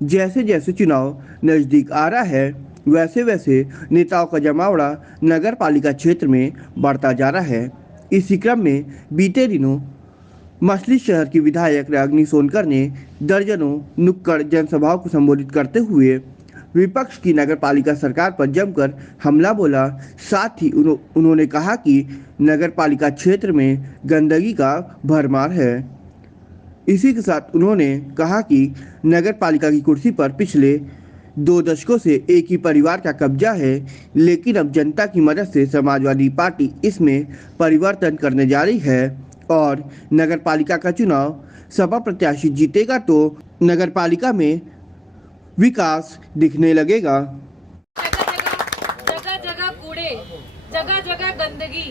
जैसे जैसे चुनाव नज़दीक आ रहा है वैसे वैसे नेताओं का जमावड़ा नगर पालिका क्षेत्र में बढ़ता जा रहा है। इसी क्रम में बीते दिनों मछली शहर की विधायक रागिनी सोनकर ने दर्जनों नुक्कड़ जनसभाओं को संबोधित करते हुए विपक्ष की नगर पालिका सरकार पर जमकर हमला बोला। साथ ही उन्होंने कहा कि नगर पालिका क्षेत्र में गंदगी का भरमार है। इसी के साथ उन्होंने कहा कि नगर पालिका की कुर्सी पर पिछले 2 दशकों से एक ही परिवार का कब्जा है, लेकिन अब जनता की मदद से समाजवादी पार्टी इसमें परिवर्तन करने जा रही है और नगर पालिका का चुनाव सपा प्रत्याशी जीतेगा तो नगर पालिका में विकास दिखने लगेगा। जगह जगह कूड़े, जगह जगह गंदगी,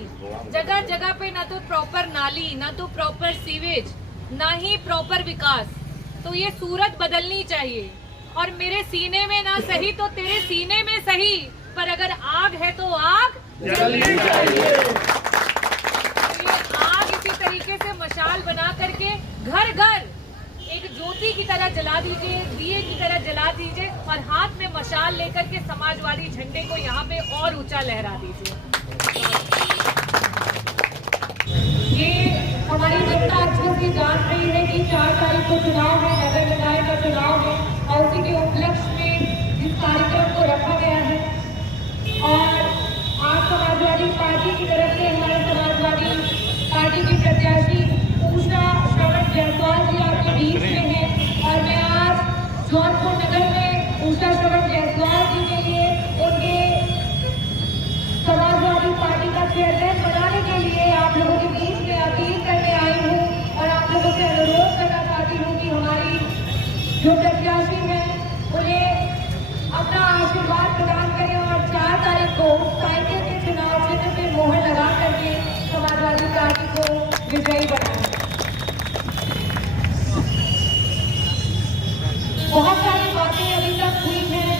जगह जगह पे ना तो प्रॉपर नाली, ना तो प्रॉपर सीवेज, ना ही प्रॉपर विकास। तो ये सूरत बदलनी चाहिए। और मेरे सीने में ना सही तो तेरे सीने में सही, पर अगर आग है तो आग जलनी चाहिए। तो ये आग इसी तरीके से मशाल बना करके घर घर एक ज्योति की तरह जला दीजिए, दिए की तरह जला दीजिए और हाथ में मशाल लेकर के समाजवादी झंडे को यहाँ पे और ऊंचा लहरा दीजिए। ये हमारी जनता अच्छे से जान रही है कि 4 तारीख को चुनाव है, नगर निकाय का चुनाव है और उसी के उपलक्ष्य में इस कार्यक्रम को रखा गया है। और आज समाजवादी पार्टी की तरफ से हमारे समाजवादी पार्टी की प्रत्याशी उषा श्रवण जायसवाल जी आपके बीच में है और मैं आज जौनपुर नगर में उषा श्रवण जायसवाल जी के लिए उनके समाजवादी पार्टी का चेयरमैन बनाने के लिए आप लोगों के बीच में अपील करने आई हूँ और आप लोगों से अनुरोध करना चाहती हूँ कि हमारी जो प्रत्याशी है उन्हें अपना आशीर्वाद प्रदान करें और 4 तारीख को साइकिल के चुनाव चिन्ह पे मोहर लगा करके समाजवादी पार्टी को विजयी बनाएं। बहुत सारी बातें अभी तक हुई हैं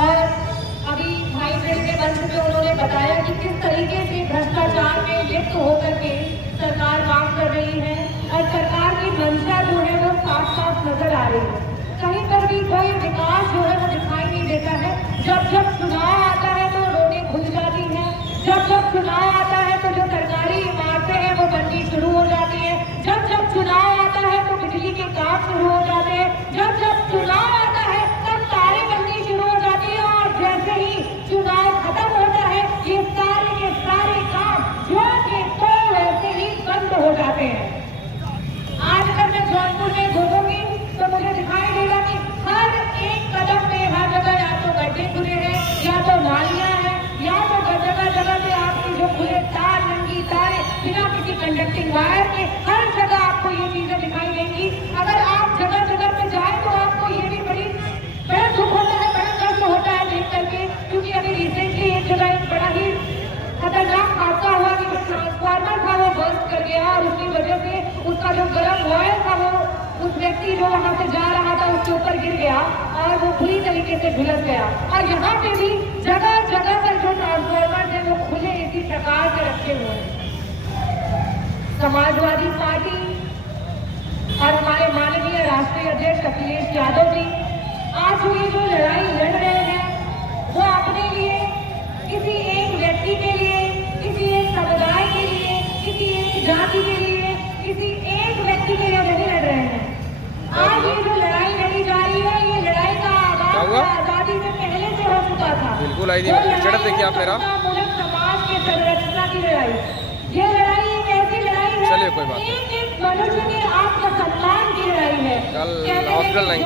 और अभी भाई बहन के मंच में उन्होंने बताया कि किस तरीके से भ्रष्टाचार में लिप्त होकर के सरकार काम कर रही है और सरकार की मंशा जो है वो साफ साफ नजर आ रही है। कहीं पर भी कोई विकास जो है वो दिखाई नहीं देता है। जब जब चुनाव आता है तो रोडें खुल जाती हैं, जब जब चुनाव आता है तो जो सरकारी इमारतें हैं वो बननी शुरू हो जाती है, जब जब चुनाव आता है तो बिजली के काम शुरू हो जाते हैं, जब जब चुनाव आता है तब तारे बननी शुरू हो जाती है और जैसे ही चुनाव खत्म होता है ये सारे के सारे काम जो के तो वैसे ही बंद हो जाते हैं। आज अगर मैं जौनपुर में घूमूंगी तो मुझे दिखाई देगा कि हर एक कदम पे हर जगह या तो गड्ढे खुले हैं या तो नालियां हैं या तो जगह जगह पे आपकी जो खुले तार, नंगी तारे बिना किसी कंडक्टिंग वायर के हर जगह आपको ये चीजें दिखाई देंगी। अगर आप जगह जगह पे जाए तो आपको ये भी बड़ा दुख होता है, बड़ा कष्ट होता है देख करके, क्योंकि अभी रिसेंटली एक जगह एक बड़ा ही खतरनाक हादसा हुआ कि जो ट्रांसफार्मर था वो बर्स्ट कर गया और उसकी वजह से उसका जो गर्म ऑयल था वो उस व्यक्ति जो वहां से जा रहा था उसके ऊपर गिर गया और वो पूरी तरीके से झुलस गया। और यहाँ पे भी जगह जगह पर जो ट्रांसफार्मर थे वो खुले इसी प्रकार से रखे हुए हैं। समाजवादी पार्टी और हमारे माननीय राष्ट्रीय अध्यक्ष अखिलेश यादव जी आज ये जो लड़ाई लड़ रहे हैं वो अपने लिए, किसी एक व्यक्ति के लिए, किसी एक समुदाय के लिए, किसी एक जाति के लिए, किसी एक व्यक्ति के लिए नहीं लड़ रहे हैं। आज ये जो लड़ाई लड़ी जा रही है ये लड़ाई का आगाज आजादी से पहले से हो चुका था। बिल्कुल देखिए आप मेरा मुल्क समाज के संरचना की लड़ाई, ये लड़ाई एक ऐसी लड़ाई है, चलिए कोई बात नहीं, एक मनुष्य के आत्मसम्मान की लड़ाई है। कल हॉस्पिटल नहीं